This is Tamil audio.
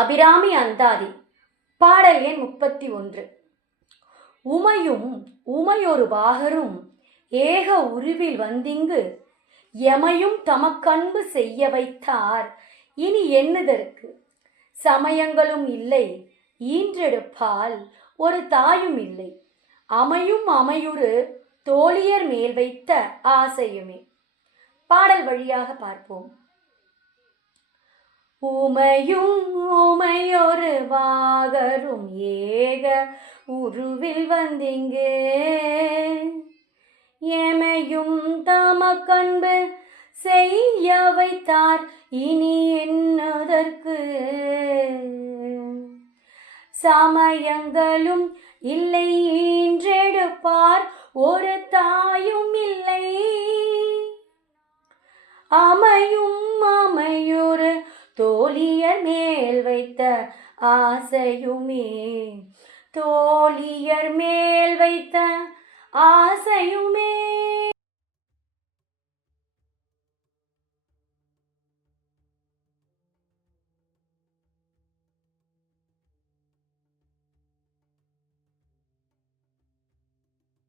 அபிராமி அந்தாதி. பாடல் எண் 31. உமையும் உமையொரு பாகரும் ஏக உருவில் வந்திங்கு எமையும் தமக்கன்பு செய்ய வைத்தார் இனி எண்ணுதற்கு. சமயங்களும் இல்லை ஈன்றெடுப்பால் ஒரு தாயும் இல்லை, அமையும் அமையுறு தோழியர் மேல் வைத்த ஆசையுமே. பாடல் வழியாக பார்ப்போம். உமையும் உமையொரு பாகரும் ஏக உருவில் வந்திங்கு எமையும் தமக்கன்பு செய்ய வைத்தார் இனி எண்ணுதற்கு. சமயங்களும் இல்லை ஈன்றெடுப்பார் ஒரு தாயும் இல்லை, அமையும் அமையுறு தோழியர் மேல் வைத்த ஆசையுமே. தோழியர் மேல் வைத்த ஆசையுமே.